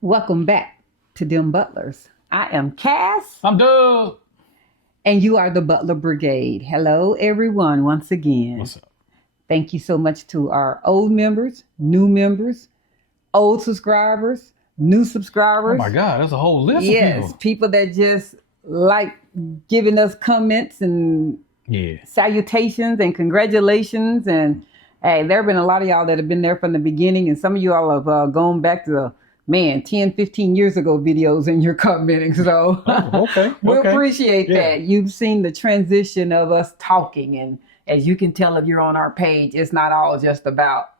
Welcome back to DemButlers. I am Cass. I'm Doug. And you are the Butler Brigade. Hello, everyone, once again. What's up? Thank you so much to our old members, new members, old subscribers, new subscribers. Oh my God, that's a whole list of Yes, people that just like giving us comments and salutations and congratulations. And hey, there have been a lot of y'all that have been there from the beginning. And some of you all have gone back to 10, 15 years ago videos and you're commenting. So we appreciate that. You've seen the transition of us talking. And as you can tell, if you're on our page, it's not all just about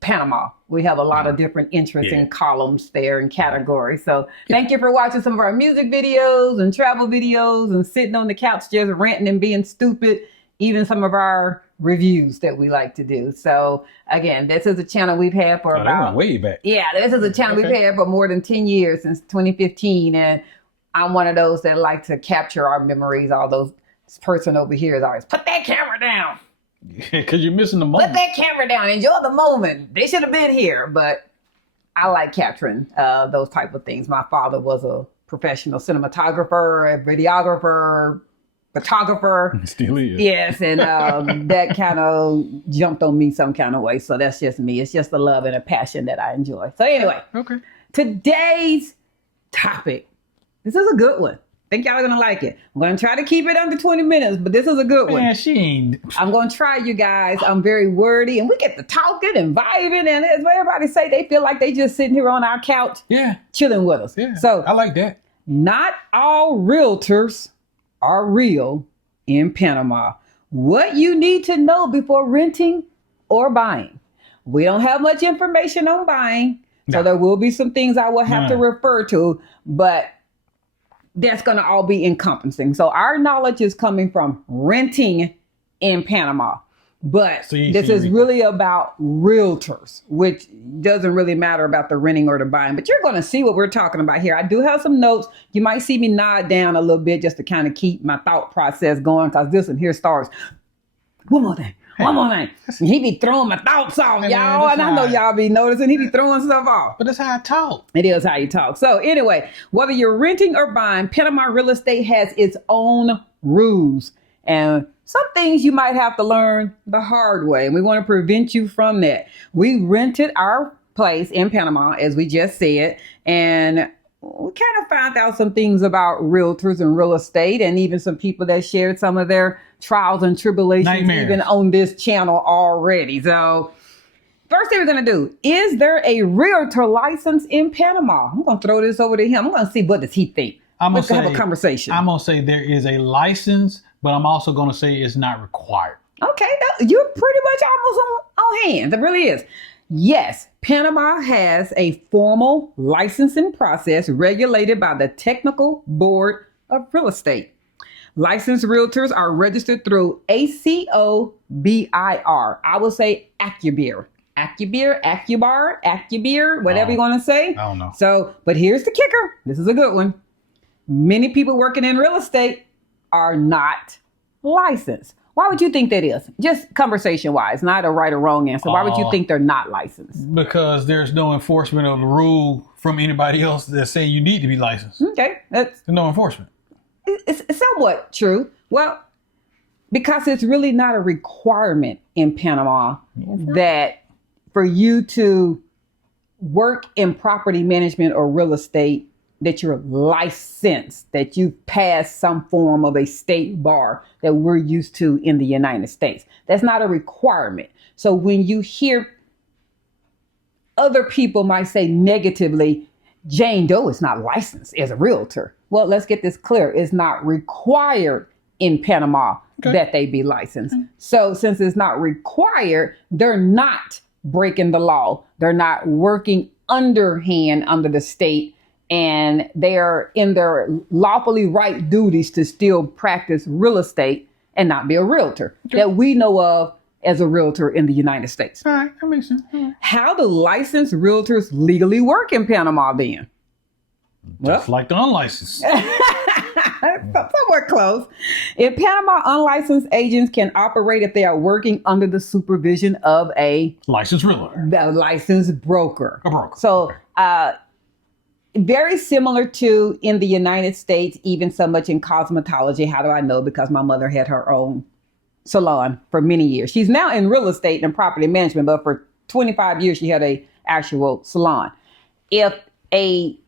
Panama. We have a lot of different interesting columns there and categories. So thank you for watching some of our music videos and travel videos and sitting on the couch just ranting and being stupid. Even some of our reviews that we like to do. So again, this is a channel we've had for about way back. Yeah, this is a channel we've had for more than 10 years, since 2015. And I'm one of those that like to capture our memories. Although this person over here is always, put that camera down. Because you're missing the moment. Put that camera down. Enjoy the moment. They should have been here. But I like capturing those type of things. My father was a professional cinematographer, a videographer, photographer. Still is. Yes, and that kind of jumped on me some kind of way. So that's just me. It's just a love and a passion that I enjoy. So anyway, today's topic. This is a good one. Think y'all are going to like it. I'm going to try to keep it under 20 minutes, but this is a good one. Man, she ain't. I'm going to try, you guys. I'm very wordy, and we get to talking and vibing, and as everybody say, they feel like they just sitting here on our couch chilling with us. Yeah, so I like that. Not all realtors are real in Panama. What you need to know before renting or buying. We don't have much information on buying, so there will be some things I will have to refer to, but that's going to all be encompassing. So our knowledge is coming from renting in Panama. But this is really about realtors, which doesn't really matter about the renting or the buying. But you're going to see what we're talking about here. I do have some notes. You might see me nod down a little bit just to kind of keep my thought process going, because this one here starts. One more thing. He be throwing my thoughts off, y'all. And I know y'all be noticing he be throwing stuff off. But that's how I talk. It is how you talk. So anyway, whether you're renting or buying, Panama real estate has its own rules. And some things you might have to learn the hard way. And we want to prevent you from that. We rented our place in Panama, as we just said. And we kind of found out some things about realtors and real estate, and even some people that shared some of their trials and tribulations even on this channel already. So first thing we're going to do, is there a realtor license in Panama? I'm going to throw this over to him. I'm going to see, what does he think? Let's have a conversation. I'm going to say there is a license, but I'm also going to say it's not required. Okay, you're pretty much almost on hand. It really is. Yes, Panama has a formal licensing process regulated by the Technical Board of Real Estate. Licensed realtors are registered through ACOBIR. I will say ACUBIR, whatever you want to say. I don't know. So, but here's the kicker. This is a good one. Many people working in real estate are not licensed. Why would you think that is? Just conversation-wise, not a right or wrong answer. Why would you think they're not licensed? Because there's no enforcement of the rule from anybody else that's saying you need to be licensed. Okay. There's no enforcement. It's somewhat true. Well, because it's really not a requirement in Panama that for you to work in property management or real estate, that you're licensed, that you passed some form of a state bar that we're used to in the United States. That's not a requirement. So when you hear other people might say negatively, Jane Doe is not licensed as a realtor. Well, let's get this clear. It's not required in Panama that they be licensed. So since it's not required, they're not breaking the law. They're not working underhand under the state, and they're in their lawfully right duties to still practice real estate and not be a realtor that we know of as a realtor in the United States. All right, that makes sense. How do licensed realtors legally work in Panama then? Just like the unlicensed. Somewhere close. In Panama, unlicensed agents can operate if they are working under the supervision of a licensed realtor. The licensed broker. A broker. So very similar to in the United States, even so much in cosmetology. How do I know? Because my mother had her own salon for many years. She's now in real estate and property management, but for 25 years, she had a actual salon. If a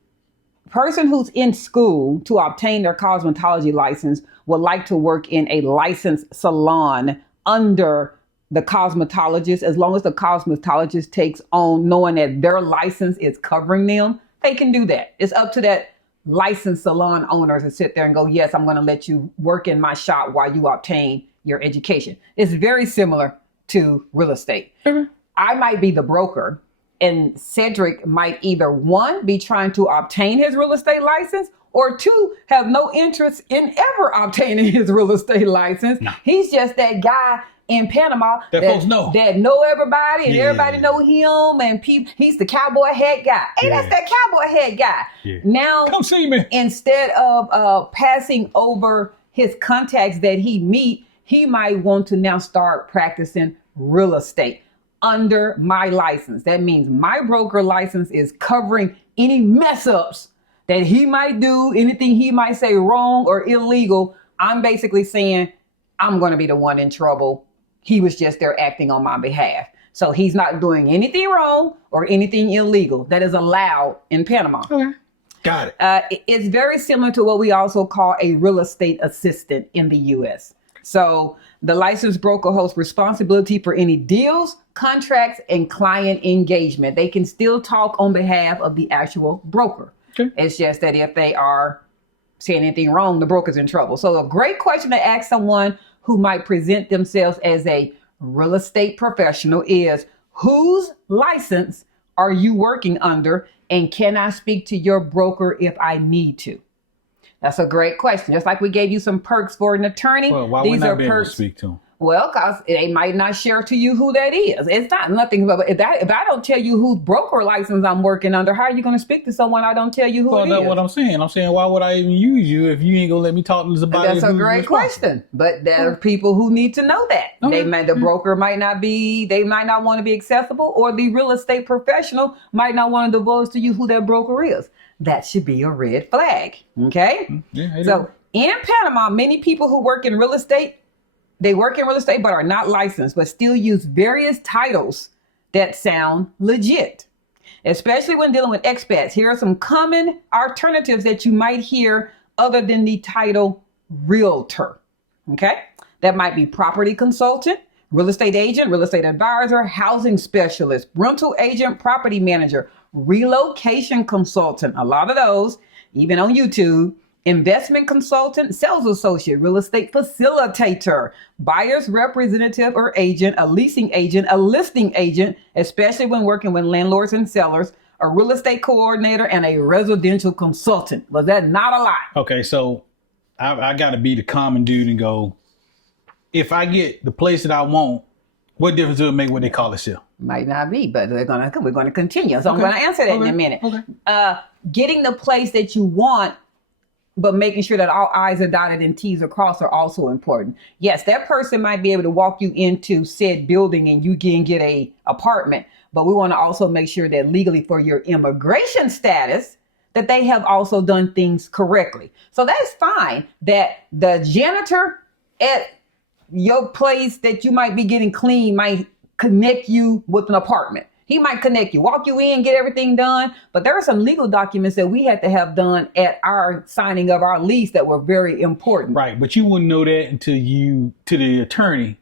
person who's in school to obtain their cosmetology license would like to work in a licensed salon under the cosmetologist, as long as the cosmetologist takes on knowing that their license is covering them, they can do that. It's up to that licensed salon owner to sit there and go, yes, I'm going to let you work in my shop while you obtain your education. It's very similar to real estate. Mm-hmm. I might be the broker, and Cedric might either one, be trying to obtain his real estate license, or two, have no interest in ever obtaining his real estate license. No. He's just that guy in Panama that folks know, that know everybody, and everybody know him, and he's the cowboy hat guy. Hey, that's that cowboy hat guy. Yeah. Now, come see me. Instead of passing over his contacts that he meet, he might want to now start practicing real estate under my license. That means my broker license is covering any mess ups that he might do, anything he might say wrong or illegal. I'm basically saying I'm going to be the one in trouble. He was just there acting on my behalf. So he's not doing anything wrong or anything illegal that is allowed in Panama. Okay. Got it. It's very similar to what we also call a real estate assistant in the U.S. So the licensed broker holds responsibility for any deals, contracts, and client engagement. They can still talk on behalf of the actual broker. Okay. It's just that if they are saying anything wrong, the broker's in trouble. So a great question to ask someone who might present themselves as a real estate professional is, whose license are you working under? And can I speak to your broker if I need to? That's a great question. Just like we gave you some perks for an attorney. Well, why wouldn't I be able to speak to them? Well, because they might not share to you who that is. It's not nothing. But if I don't tell you whose broker license I'm working under, how are you going to speak to someone I don't tell you who it is? Well, that's what I'm saying. I'm saying, why would I even use you if you ain't going to let me talk to somebody? That's a great question. But there are people who need to know that. Okay. The broker might not want to be accessible, or the real estate professional might not want to divulge to you who that broker is. That should be a red flag. Okay? Yeah, so in Panama, many people who work in real estate, they work in real estate but are not licensed, but still use various titles that sound legit, especially when dealing with expats. Here are some common alternatives that you might hear other than the title Realtor. Okay? That might be property consultant, real estate agent, real estate advisor, housing specialist, rental agent, property manager, relocation consultant, a lot of those, even on YouTube, investment consultant, sales associate, real estate facilitator, buyer's representative or agent, a leasing agent, a listing agent, especially when working with landlords and sellers, a real estate coordinator, and a residential consultant. Was that not a lot? Okay, so I got to be the common dude and go, if I get the place that I want, what difference does it make what they call it sale? Might not be, but we're going to continue. So I'm going to answer that in a minute. Okay. Getting the place that you want, but making sure that all I's are dotted and T's are crossed are also important. Yes, that person might be able to walk you into said building and you can get a apartment, but we want to also make sure that legally for your immigration status, that they have also done things correctly. So that's fine that the janitor at your place that you might be getting clean might connect you with an apartment. He might connect you, walk you in, get everything done. But there are some legal documents that we had to have done at our signing of our lease that were very important. Right. But you wouldn't know that until the attorney.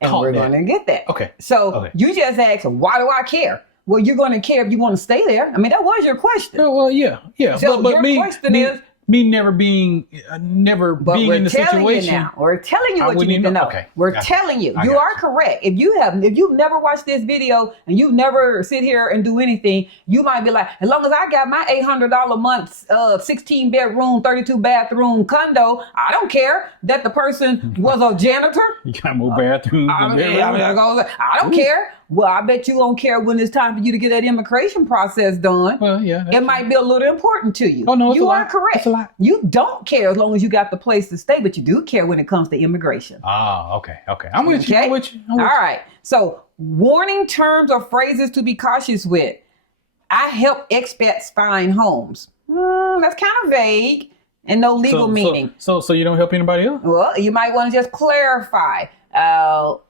And we're going to get that. Okay. So you just asked, why do I care? Well, you're going to care if you want to stay there. I mean, that was your question. Well, yeah. So but your question is, me never being in the situation. Now. We're telling you what you need to know. Okay. We're telling you. You are correct. If you've never watched this video and you've never sit here and do anything, you might be like, as long as I got my $800 a month, 16 bedroom, 32 bathroom condo, I don't care that the person was a janitor. You got more bathrooms. I don't care. Well, I bet you don't care when it's time for you to get that immigration process done. Well, yeah. It might be a little important to you. Oh, no, you are correct. It's a lot. You don't care as long as you got the place to stay, but you do care when it comes to immigration. Ah, okay. I'm with you. All right. So warning terms or phrases to be cautious with. I help expats find homes. That's kind of vague and no legal meaning. So you don't help anybody else? Well, you might want to just clarify. That's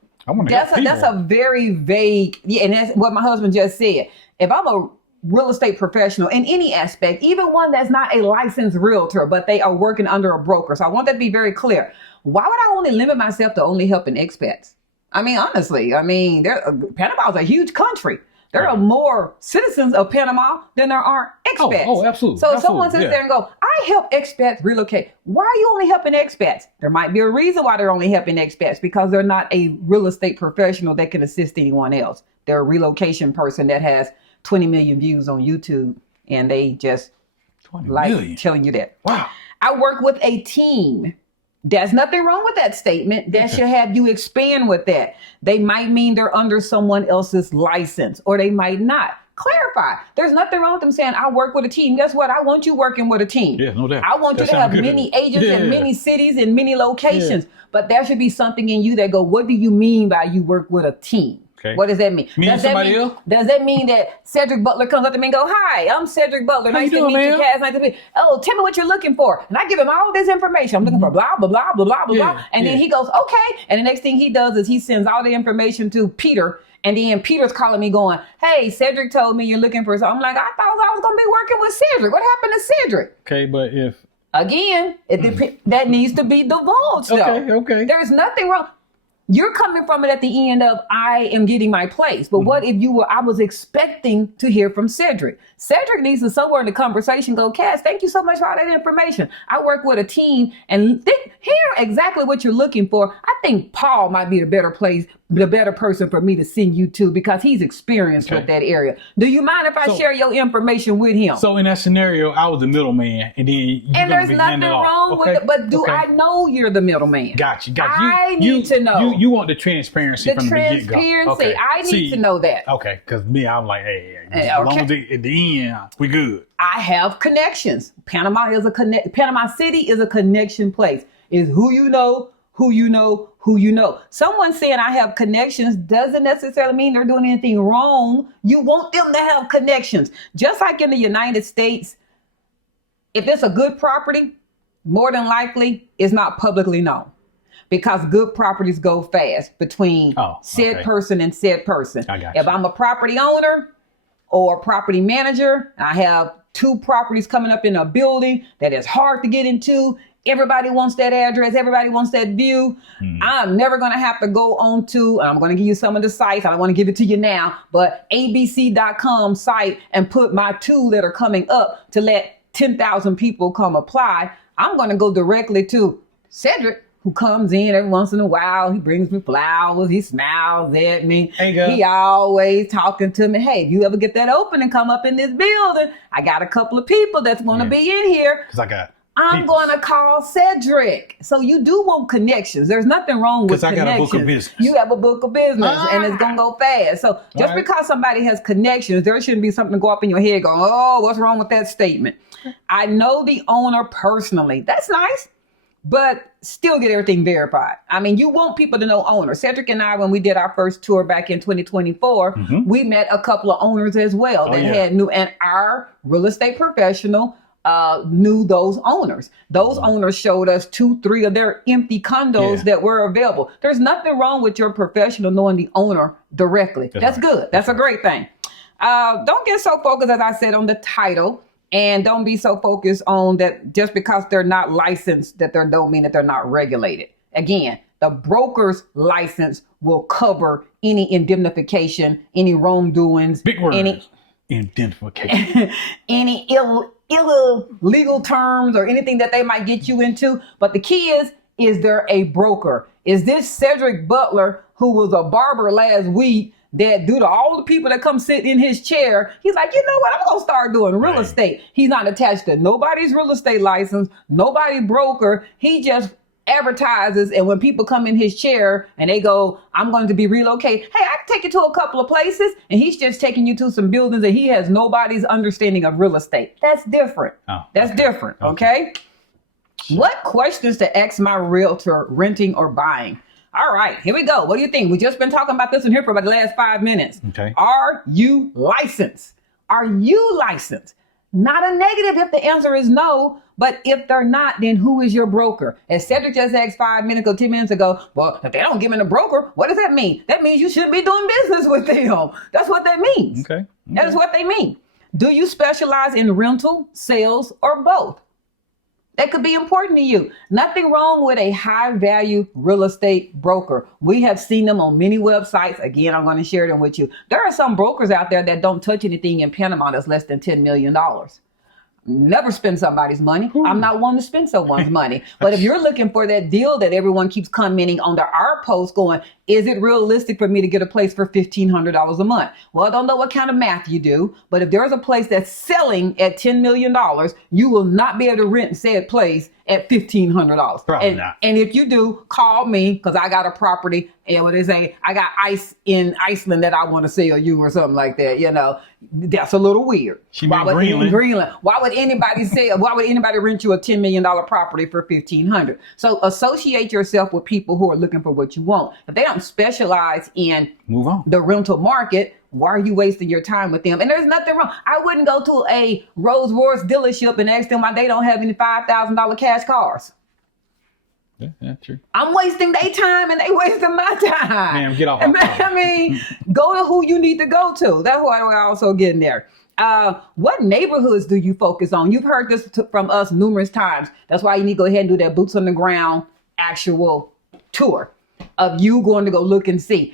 a very vague, and that's what my husband just said. If I'm a real estate professional in any aspect, even one that's not a licensed realtor, but they are working under a broker. So I want that to be very clear. Why would I only limit myself to only helping expats? I mean, honestly, Panama is a huge country. There are more citizens of Panama than there are expats. Oh, absolutely. So if someone sits there and go, I help expats relocate. Why are you only helping expats? There might be a reason why they're only helping expats, because they're not a real estate professional that can assist anyone else. They're a relocation person that has 20 million views on YouTube, and they just telling you that. Wow. I work with a team. There's nothing wrong with that statement. That should have you expand with that. They might mean they're under someone else's license, or they might not. Clarify. There's nothing wrong with them saying, I work with a team. Guess what? I want you working with a team. Yeah, no doubt. I want you to have many agents in many cities and many locations. But there should be something in you that go, what do you mean by you work with a team? Okay. What does that mean? Does that mean that Cedric Butler comes up to me and go, hi, I'm Cedric Butler. Nice to meet you, Cass. Nice to meet you. Oh, tell me what you're looking for. And I give him all this information. I'm looking for blah, blah, blah, blah, blah, blah. And then he goes, okay. And the next thing he does is he sends all the information to Peter. And then Peter's calling me going, hey, Cedric told me you're looking for something. I'm like, I thought I was going to be working with Cedric. What happened to Cedric? Okay, but if... Again, that needs to be divulged, though. Okay. There's nothing wrong. You're coming from it at the end of, I am getting my place. But what if I was expecting to hear from Cedric. Cedric needs to somewhere in the conversation go, Cass, thank you so much for all that information. I work with a team and hear exactly what you're looking for. I think Paul might be the better person for me to send you to, because he's experienced with that area. Do you mind if I share your information with him? So in that scenario, I was the middleman, and then there's nothing wrong with it, but I know you're the middleman? Got you. I need to know. You want the transparency from the get-go. Transparency. I need to know that. Okay, because me, I'm like, hey, as long as at the end, we good. I have connections. Panama City is a connection place. It's who you know, who you know, who you know. Someone saying I have connections doesn't necessarily mean they're doing anything wrong. You want them to have connections. Just like in the United States, if it's a good property, more than likely it's not publicly known, because good properties go fast between said person and said person. If I'm a property owner or property manager, and I have 2 properties coming up in a building that is hard to get into, everybody wants that address, everybody wants that view. I'm never going to have to go on to, I'm going to give you some of the sites, I don't want to give it to you now, but abc.com site and put my 2 that are coming up to let 10,000 people come apply. I'm going to go directly to Cedric, who comes in every once in a while. He brings me flowers. He smiles at me. He always talking to me. Hey, if you ever get that open and come up in this building, I got a couple of people that's going to be in here. Because I'm going to call Cedric. So you do want connections. There's nothing wrong with connections. Because I got a book of business. You have a book of business and it's going to go fast. So just because somebody has connections, there shouldn't be something to go up in your head going, oh, what's wrong with that statement? I know the owner personally. That's nice. But still get everything verified. I mean, you want people to know owners. Cedric and I, when we did our first tour back in 2024, we met a couple of owners as well that had and our real estate professional knew those owners. Those owners showed us 2-3 of their empty condos that were available. There's nothing wrong with your professional knowing the owner directly. That's good. That's a great thing. Don't get so focused, as I said, on the title. And don't be so focused on that just because they're not licensed, that they don't mean that they're not regulated. Again, the broker's license will cover any indemnification, any wrongdoings. Big word. Indemnification. Any illegal terms or anything that they might get you into. But the key is there a broker? Is this Cedric Butler, who was a barber last week, that due to all the people that come sit in his chair, he's like, you know what, I'm going to start doing real estate. He's not attached to nobody's real estate license, nobody broker. He just advertises. And when people come in his chair and they go, I'm going to be relocated. Hey, I can take you to a couple of places. And he's just taking you to some buildings and he has nobody's understanding of real estate. That's different. That's different. Okay. What questions to ask my realtor renting or buying? All right, here we go. What do you think? We've just been talking about this in here for about the last 5 minutes. Okay. Are you licensed? Are you licensed? Not a negative if the answer is no, but if they're not, then who is your broker? As Cedric just asked 5 minutes ago, 10 minutes ago, well, if they don't give me a broker, what does that mean? That means you shouldn't be doing business with them. That's what that means. Okay. That is what they mean. Do you specialize in rental, sales, or both? That could be important to you. Nothing wrong with a high value real estate broker. We have seen them on many websites. Again, I'm going to share them with you. There are some brokers out there that don't touch anything in Panama that's less than $10 million. Never spend somebody's money. I'm not one to spend someone's money. But if you're looking for that deal that everyone keeps commenting under our post going, is it realistic for me to get a place for $1,500 a month? Well, I don't know what kind of math you do, but if there's a place that's selling at $10 million, you will not be able to rent said place at $1,500. Probably not. And if you do, call me because I got a property and what they say, I got ice in Iceland that I want to sell you or something like that. You know, that's a little weird. Why would Greenland? Why would anybody rent you a $10 million property for $1,500? So associate yourself with people who are looking for what you want. If they don't specialize in move on the rental market, why are you wasting your time with them? And there's nothing wrong. I wouldn't go to a Rolls Royce dealership and ask them why they don't have any $5,000 cash cars. Yeah, true. I'm wasting their time and they wasting my time. Ma'am, get off our I mean, go to who you need to go to. That's why we're also getting there. What neighborhoods do you focus on? You've heard this from us numerous times. That's why you need to go ahead and do that boots on the ground actual tour of you going to go look and see.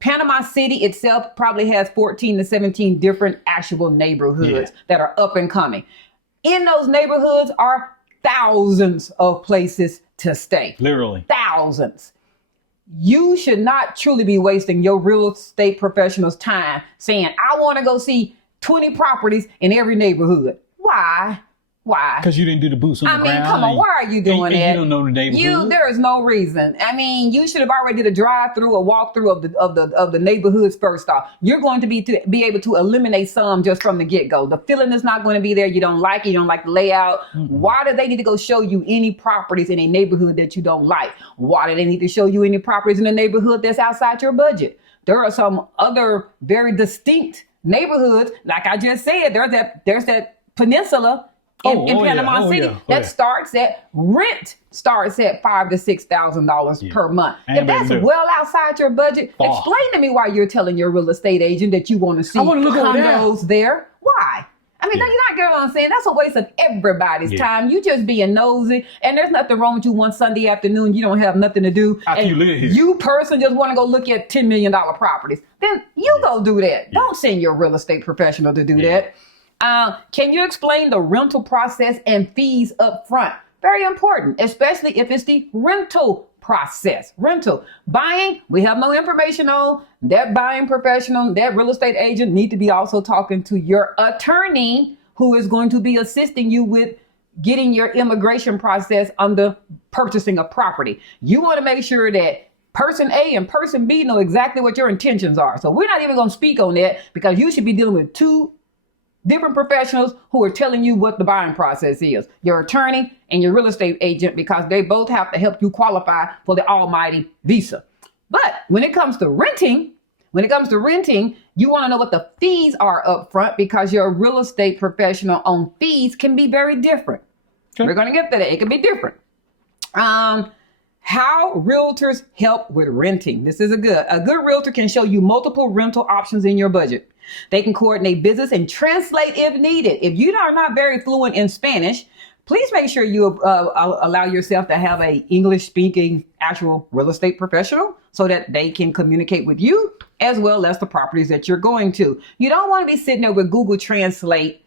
Panama City itself probably has 14 to 17 different actual neighborhoods that are up and coming. In those neighborhoods are thousands of places to stay. Literally. Thousands. You should not truly be wasting your real estate professional's time saying, I want to go see 20 properties in every neighborhood. Why? Why? Because you didn't do the boots on the ground. I mean, come on, why are you doing that? You don't know the neighborhood. There is no reason. I mean, you should have already did a drive-through or walkthrough of the neighborhoods first off. You're going to be able to eliminate some just from the get-go. The feeling is not going to be there. You don't like it. You don't like the layout. Mm-hmm. Why do they need to go show you any properties in a neighborhood that you don't like? Why do they need to show you any properties in a neighborhood that's outside your budget? There are some other very distinct neighborhoods. Like I just said, there's that peninsula in Panama City that starts at rent starts at $5,000 to $6,000 per month. If that's well outside your budget, explain to me why you're telling your real estate agent that you want to see condos there. Why? I mean, you're not getting what I'm saying. That's a waste of everybody's time. You just being nosy, and there's nothing wrong with you one Sunday afternoon. You don't have nothing to do. After you live here. You person just want to go look at $10 million properties. Then you go do that. Don't send your real estate professional to do that. Can you explain the rental process and fees up front? Very important, especially if it's the rental process. Rental. Buying, we have no information on. That buying professional, that real estate agent need to be also talking to your attorney who is going to be assisting you with getting your immigration process under purchasing a property. You want to make sure that person A and person B know exactly what your intentions are. So we're not even going to speak on that because you should be dealing with two different professionals who are telling you what the buying process is. Your attorney and your real estate agent, because they both have to help you qualify for the almighty visa. But when it comes to renting, you want to know what the fees are up front because your real estate professional on fees can be very different. Okay. We're going to get to that. It can be different. How realtors help with renting. This is a good realtor can show you multiple rental options in your budget. They can coordinate business and translate if needed. If you are not very fluent in Spanish, please make sure you allow yourself to have a English speaking actual real estate professional so that they can communicate with you as well as the properties that you're going to. You don't want to be sitting there with Google Translate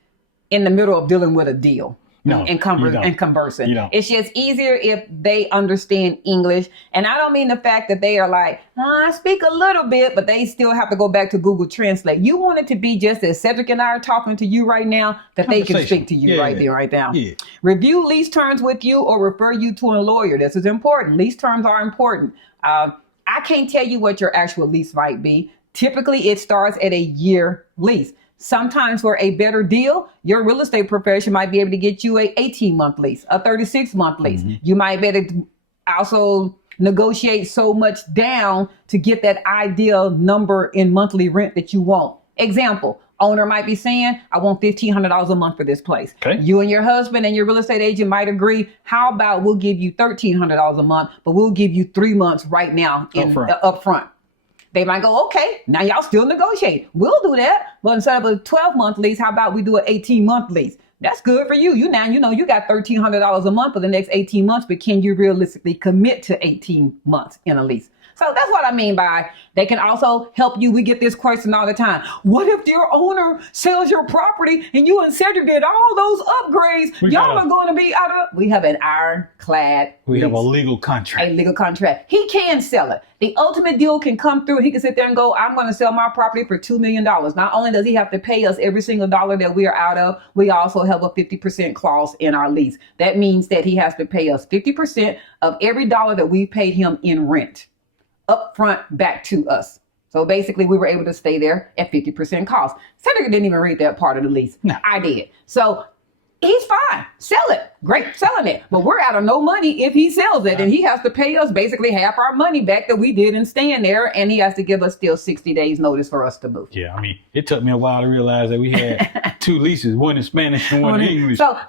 in the middle of dealing with a deal. And conversing. It's just easier if they understand English. And I don't mean the fact that they are like, I speak a little bit, but they still have to go back to Google Translate. You want it to be just as Cedric and I are talking to you right now, that they can speak to you right now. Yeah. Review lease terms with you or refer you to a lawyer. This is important. Lease terms are important. I can't tell you what your actual lease might be. Typically, it starts at a year lease. Sometimes for a better deal, your real estate profession might be able to get you a 18-month lease, a 36-month lease. Mm-hmm. You might be able to also negotiate so much down to get that ideal number in monthly rent that you want. Example, owner might be saying, I want $1,500 a month for this place. Okay. You and your husband and your real estate agent might agree, how about we'll give you $1,300 a month, but we'll give you 3 months right now up front. They might go, okay, now y'all still negotiate. We'll do that. But instead of a 12-month lease, how about we do an 18-month lease? That's good for you. You got $1,300 a month for the next 18 months, but can you realistically commit to 18 months in a lease? So that's what I mean by they can also help you. We get this question all the time. What if your owner sells your property and you and Cedric did all those upgrades? Y'all are going to be out of... We have an ironclad We lease. have a legal contract. A legal contract. He can sell it. The ultimate deal can come through. He can sit there and go, I'm going to sell my property for $2 million. Not only does he have to pay us every single dollar that we are out of, we also have a 50% clause in our lease. That means that he has to pay us 50% of every dollar that we paid him in rent up front back to us. So basically we were able to stay there at 50% cost. Cedric didn't even read that part of the lease. No. I did. So he's fine. Sell it. Great selling it. But we're out of no money if he sells it. And he has to pay us basically half our money back that we didn't stand there. And he has to give us still 60 days notice for us to move. Yeah, I mean, it took me a while to realize that we had 2 leases, one in Spanish and one in English. So,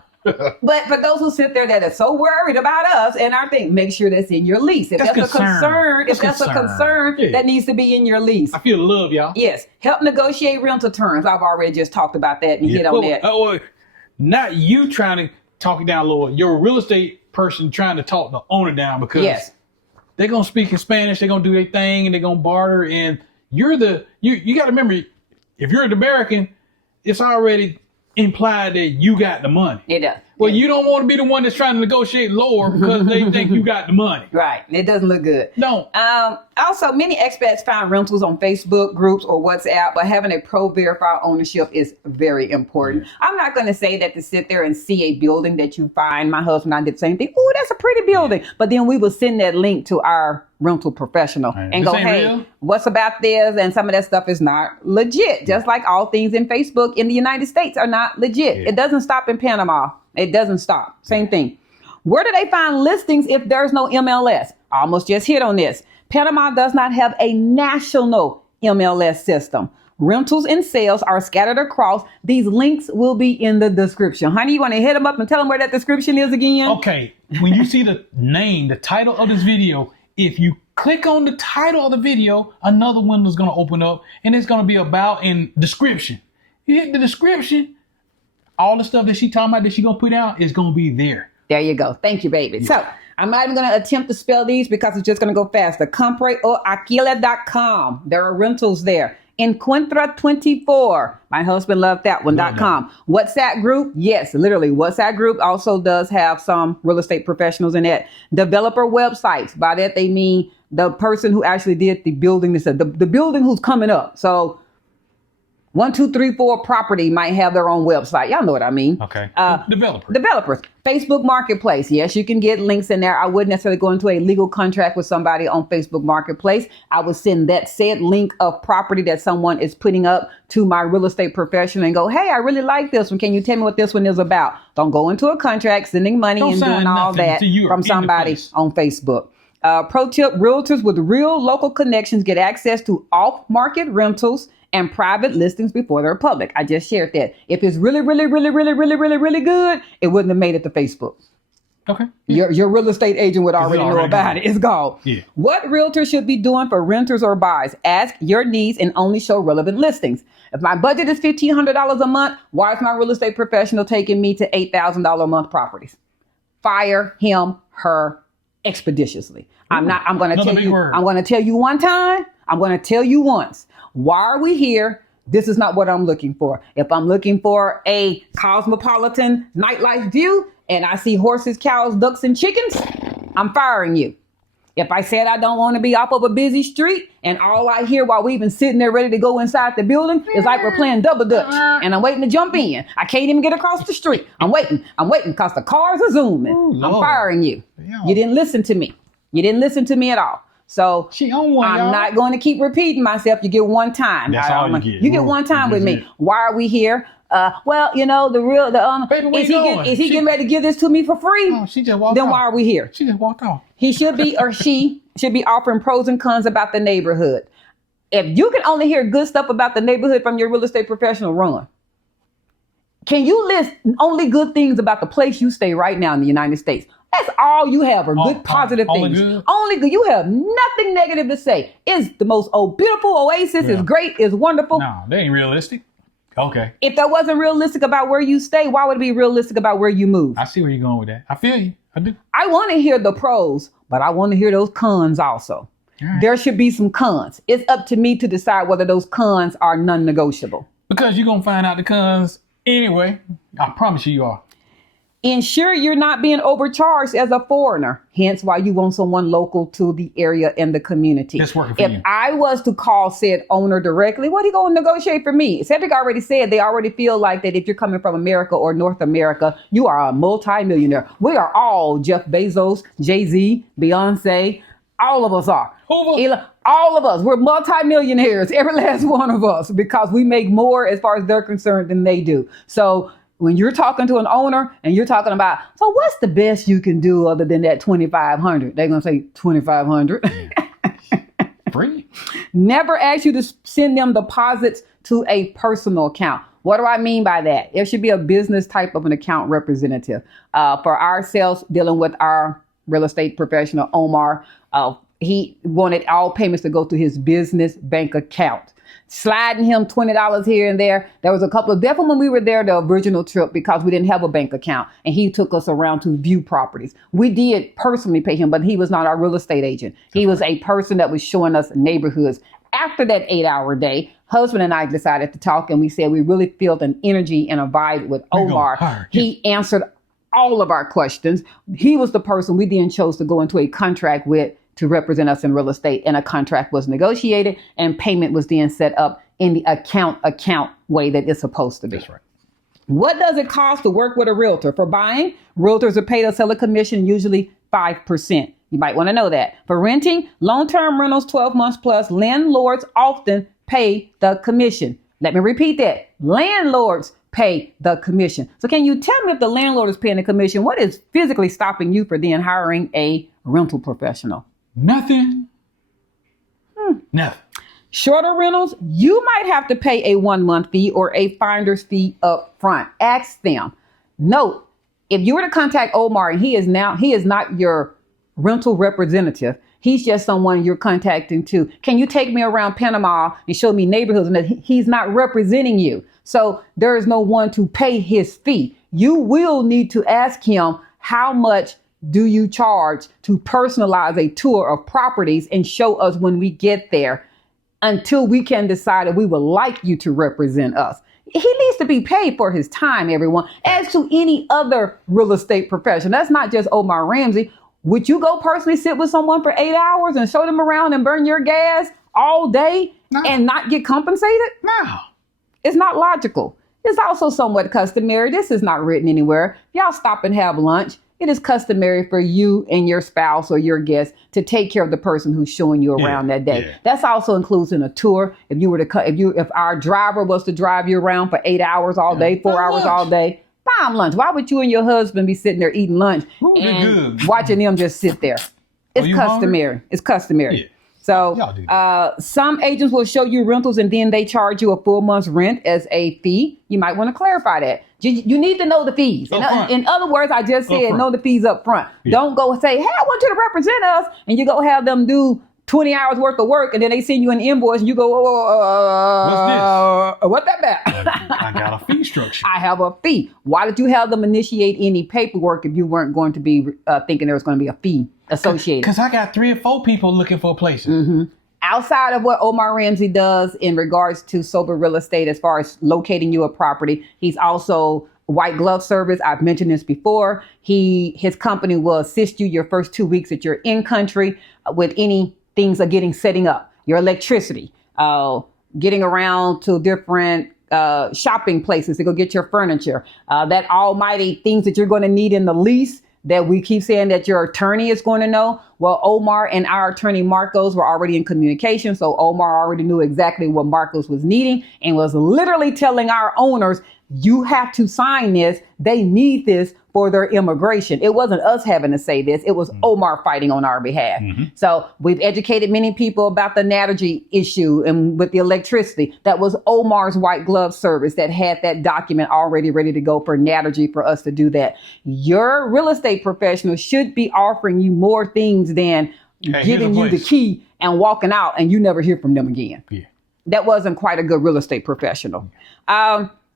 but for those who sit there that are so worried about us and our thing, make sure that's in your lease. If that's a concern, that needs to be in your lease. I feel love, y'all. Yes. Help negotiate rental terms. I've already just talked about that and hit on that. Not you trying to talk it down, Lord. You're a real estate person trying to talk the owner down because they're going to speak in Spanish. They're going to do their thing and they're going to barter. And you got to remember, if you're an American, it's already implied that you got the money. It does. Well, you don't want to be the one that's trying to negotiate lower because they think you got the money. Right. It doesn't look good. No. Also, many expats find rentals on Facebook groups or WhatsApp, but having a pro verified ownership is very important. Yeah. I'm not going to say that to sit there and see a building that you find. My husband and I did the same thing. Oh, that's a pretty building. Yeah. But then we will send that link to our rental professional and go, hey, real? What's about this? And some of that stuff is not legit. Just like all things in Facebook in the United States are not legit. Yeah. It doesn't stop in Panama. It doesn't stop. Same thing. Where do they find listings if there's no MLS? I almost just hit on this. Panama does not have a national MLS system. Rentals and sales are scattered across. These links will be in the description. Honey, you want to hit them up and tell them where that description is again? Okay. When you see the name, the title of this video, if you click on the title of the video, another window is going to open up and it's going to be about in description. You hit the description, all the stuff that she talking about that she going to put out is going to be there. There you go. Thank you, baby. Yeah. So I'm not even going to attempt to spell these because it's just going to go faster. Compre o Aquila.com. There are rentals there. Encuentra24. My husband loved that one. .com. WhatsApp group. Yes, literally. WhatsApp group also does have some real estate professionals in it. Developer websites. By that, they mean the person who actually did the building. The building who's coming up. So 1, 2, 3, 4 property might have their own website. Y'all know what I mean. Okay. Developers. Facebook Marketplace. Yes, you can get links in there. I wouldn't necessarily go into a legal contract with somebody on Facebook Marketplace. I would send that said link of property that someone is putting up to my real estate professional and go, hey, I really like this one. Can you tell me what this one is about? Don't go into a contract, sending money and doing all that from somebody on Facebook. Pro tip, realtors with real local connections get access to off-market rentals and private listings before they're public. I just shared that. If it's really, really, really, really, really, really, really good, it wouldn't have made it to Facebook. Okay. Your real estate agent would already know about it. It's gone. Yeah. What realtor should be doing for renters or buyers? Ask your needs and only show relevant listings. If my budget is $1,500 a month, why is my real estate professional taking me to $8,000 a month properties? Fire him, her expeditiously. I'm going to tell you. I'm going to tell you one time. I'm going to tell you once. Why are we here? This is not what I'm looking for. If I'm looking for a cosmopolitan nightlife view and I see horses, cows, ducks, and chickens, I'm firing you. If I said I don't want to be off of a busy street and all I hear while we even sitting there ready to go inside the building is like we're playing double dutch and I'm waiting to jump in. I can't even get across the street. I'm waiting because the cars are zooming. Ooh, I'm firing you. You didn't listen to me. You didn't listen to me at all. So I'm not going to keep repeating myself. You get one time. That's all you get. You get one time with me. Why are we here? Baby, is he getting ready to give this to me for free? No, she just walked off. Then why are we here? She just walked off. He should be, or she should be offering pros and cons about the neighborhood. If you can only hear good stuff about the neighborhood from your real estate professional, run. Can you list only good things about the place you stay right now in the United States? That's all you have are good, positive things. Only good. You have nothing negative to say. It's the most beautiful oasis. It's great. It's wonderful. No, they ain't realistic. Okay. If that wasn't realistic about where you stay, why would it be realistic about where you move? I see where you're going with that. I feel you. I do. I want to hear the pros, but I want to hear those cons also. Right. There should be some cons. It's up to me to decide whether those cons are non-negotiable. Because you're going to find out the cons anyway. I promise you are. Ensure you're not being overcharged as a foreigner. Hence why you want someone local to the area and the community. That's working for you. If I was to call said owner directly, what are you going to negotiate for me? Cedric already said they already feel like that if you're coming from America or North America, you are a multimillionaire. We are all Jeff Bezos, Jay-Z, Beyonce. All of us are. All of us. We're multimillionaires, every last one of us, because we make more as far as they're concerned than they do. So when you're talking to an owner and you're talking about, so what's the best you can do other than that $2,500? They're going to say $2,500. Free. Never ask you to send them deposits to a personal account. What do I mean by that? It should be a business type of an account representative. For ourselves, dealing with our real estate professional, Omar, he wanted all payments to go to his business bank account. Sliding him $20 here and there. There was a couple of, definitely when we were there, the original trip, because we didn't have a bank account and he took us around to view properties. We did personally pay him, but he was not our real estate agent. He was a person that was showing us neighborhoods. After that 8-hour day, husband and I decided to talk and we said we really felt an energy and a vibe with Omar. He answered all of our questions. He was the person we then chose to go into a contract with to represent us in real estate, and a contract was negotiated and payment was then set up in the account way that it's supposed to be. That's right. What does it cost to work with a realtor? For buying, realtors are paid a seller commission, usually 5%. You might want to know that. For renting, long-term rentals, 12 months plus, landlords often pay the commission. Let me repeat that. Landlords pay the commission. So can you tell me, if the landlord is paying the commission, what is physically stopping you for then hiring a rental professional? Nothing. Nothing. Shorter rentals, you might have to pay a 1-month fee or a finder's fee up front. Ask them. Note, if you were to contact Omar and he is not your rental representative, he's just someone you're contacting to. Can you take me around Panama and show me neighborhoods? And that he's not representing you. So there is no one to pay his fee. You will need to ask him, how much do you charge to personalize a tour of properties and show us when we get there, until we can decide if we would like you to represent us. He needs to be paid for his time, everyone, as to any other real estate profession. That's not just Omar Ramsay. Would you go personally sit with someone for 8 hours and show them around and burn your gas all day and not get compensated? No. It's not logical. It's also somewhat customary. This is not written anywhere. Y'all stop and have lunch. It is customary for you and your spouse or your guest to take care of the person who's showing you around that day. Yeah. That's also includes in a tour. If you were to if our driver was to drive you around for 8 hours all day, 4 hours all day, buy them lunch. Why would you and your husband be sitting there eating lunch and watching them just sit there? It's customary. It's customary. Yeah. So some agents will show you rentals and then they charge you a full month's rent as a fee. You might want to clarify that. You need to know the fees. In other words, I just said know the fees up front. Yeah. Don't go say, hey, I want you to represent us. And you go have them do 20 hours worth of work and then they send you an invoice and you go, what's this? What that about? I got a fee structure. I have a fee. Why did you have them initiate any paperwork if you weren't going to be thinking there was going to be a fee associated? Because I got 3 or 4 people looking for places. Mm-hmm. Outside of what Omar Ramsay does in regards to sober real estate, as far as locating you a property, he's also white glove service. I've mentioned this before. His company will assist you your first 2 weeks that you're in country with any things of setting up your electricity, getting around to different shopping places to go get your furniture, that almighty things that you're going to need in the lease that we keep saying that your attorney is going to know. Well, Omar and our attorney Marcos were already in communication. So Omar already knew exactly what Marcos was needing and was literally telling our owners, you have to sign this. They need this for their immigration. It wasn't us having to say this. It was Omar fighting on our behalf. So we've educated many people about the Naturgy issue and with the electricity. That was Omar's white glove service that had that document already ready to go for Naturgy for us to do that. Your real estate professional should be offering you more things than giving you the key and walking out and you never hear from them again. Yeah. That wasn't quite a good real estate professional.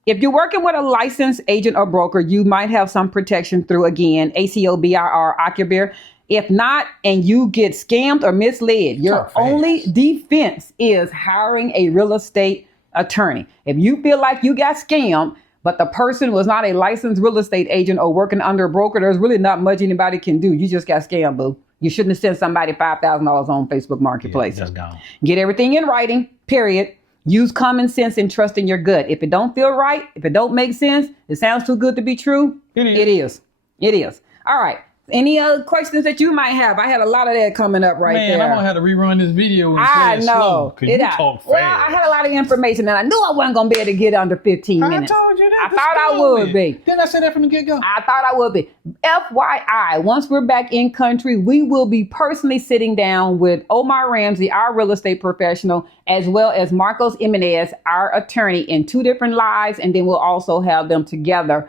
If you're working with a licensed agent or broker, you might have some protection through, again, ACOBIR, Occubear. If not, and you get scammed or misled, your only defense is hiring a real estate attorney. If you feel like you got scammed, but the person was not a licensed real estate agent or working under a broker, there's really not much anybody can do. You just got scammed, boo. You shouldn't have sent somebody $5,000 on Facebook Marketplace. Yeah, that's gone. Get everything in writing, period. Use common sense and trust in your gut. If it don't feel right, if it don't make sense, it sounds too good to be true. It is. It is. All right. Any other questions that you might have? I had a lot of that coming up there. Man, I'm gonna have to rerun this video and I say it know. slow, 'cause you talk fast. Well, I had a lot of information and I knew I wasn't gonna be able to get under 15 minutes. I told you that. I thought I would be. Didn't I say that from the get-go? I thought I would be. FYI, once we're back in country, we will be personally sitting down with Omar Ramsay, our real estate professional, as well as Marcos Jimenez, our attorney, in 2 different lives. And then we'll also have them together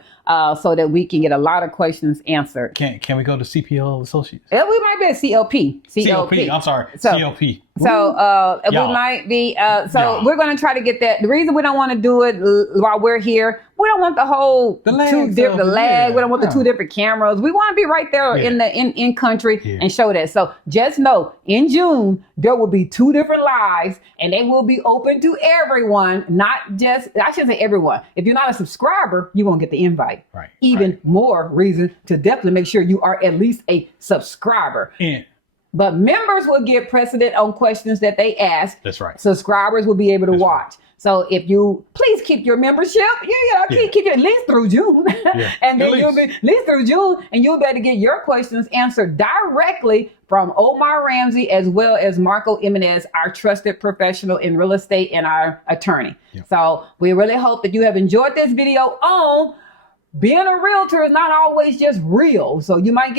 so that we can get a lot of questions answered. Can we go to CPL Associates? Yeah, we might be at CLP. CLP. I'm sorry. So, CLP. So we Y'all. might be, Y'all. we're going to try to get that. The reason we don't want to do it while we're here, we don't want the whole The lag. We don't want the 2 different cameras. We want to be right there in country and show that. So just know in June, there will be 2 different lives and they will be open to everyone, not just, I shouldn't say everyone. If you're not a subscriber, you won't get the invite. Right. Even more reason to definitely make sure you are at least a subscriber. Yeah. But members will get precedent on questions that they ask. That's right. Subscribers will be able to watch. So if you please keep your membership, keep it at least through June, and then you'll be at least through June, and you'll be able to get your questions answered directly from Omar Ramsay as well as Marco Jimenez, our trusted professional in real estate and our attorney. Yep. So we really hope that you have enjoyed this video on being a realtor is not always just real. So you might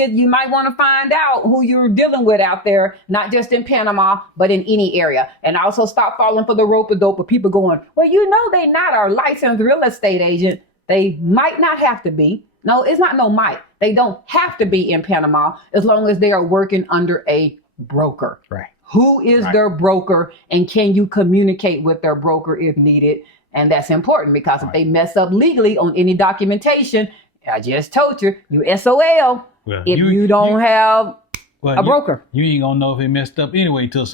want to find out who you're dealing with out there, not just in Panama, but in any area. And also stop falling for the rope-a-dope of people going, well, they not our licensed real estate agent. They might not have to be. No, it's not no might. They don't have to be in Panama as long as they are working under a broker. Right. Who is their broker, and can you communicate with their broker if needed? And that's important because if they mess up legally on any documentation, I just told you, you SOL if you don't have a broker. You ain't gonna know if it messed up anyway until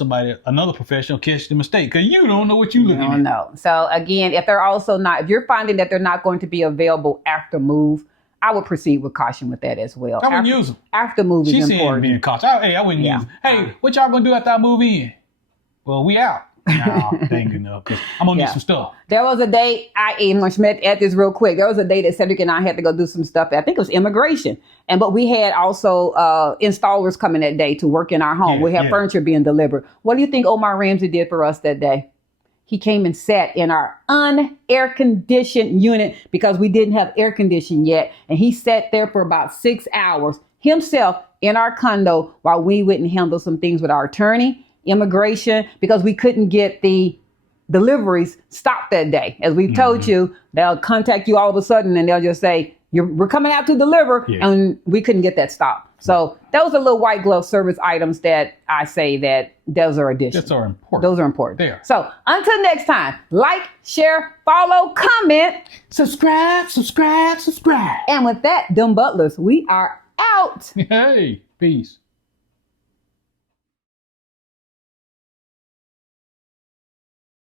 another professional catch the mistake, because you don't know what you looking at. No. So again, if you're finding that they're not going to be available after move, I would proceed with caution with that as well. I wouldn't use them. After move is important. She said being cautious. I wouldn't use them. Hey, what y'all gonna do after I move in? Well, we out. No, that ain't good enough, because I'm gonna need some stuff. There was a day at this real quick. There was a day that Cedric and I had to go do some stuff. I think it was immigration, but we had also installers coming that day to work in our home. We had furniture being delivered. What do you think Omar Ramsay did for us that day? He came and sat in our unair conditioned unit because we didn't have air conditioning yet, and he sat there for about 6 hours himself in our condo while we wouldn't handle some things with our attorney, immigration, because we couldn't get the deliveries stopped that day. As we've told you, they'll contact you all of a sudden and they'll just say, we're coming out to deliver, and we couldn't get that stopped. So those are little white glove service items that I say that those are additional. Those are important. Those are important. They are. So until next time, like, share, follow, comment, subscribe. and with that, DemButlers, we are out. Hey, peace.